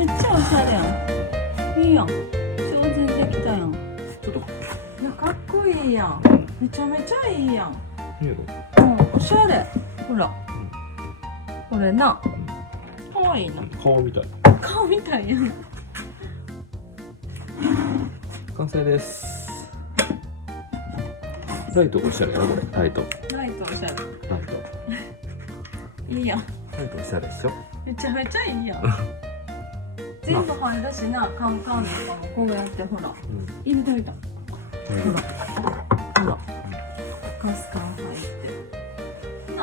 めっちゃおしゃれやん。いいやん。上手にできたやん。ちょっといや、かっこいいやん。めちゃめちゃいいやん。いいやおしゃれ。ほら。これな。かわいいな。ろ。顔みたい。顔みたいやん。完成です。ライトおしゃれやろこれ。ライト。ライトおしゃれ。ライト。いいやん。ライトおしゃれでしょ。めちゃめちゃいいやん。全部入るしな、カンカンとかもこうやってほら。入れてみた。ほら。ほら。ガス缶入って。な。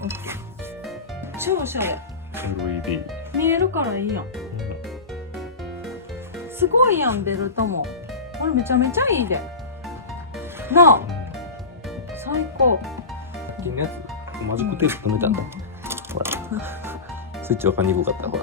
オッケー。超おしゃれ。LED。見えるからいいやん。すごいやん、ベルトも。これめちゃめちゃいいで。なあ。最高。金のやつマジックテープ止めたんだ。ほら。スイッチわかんにくかったほら。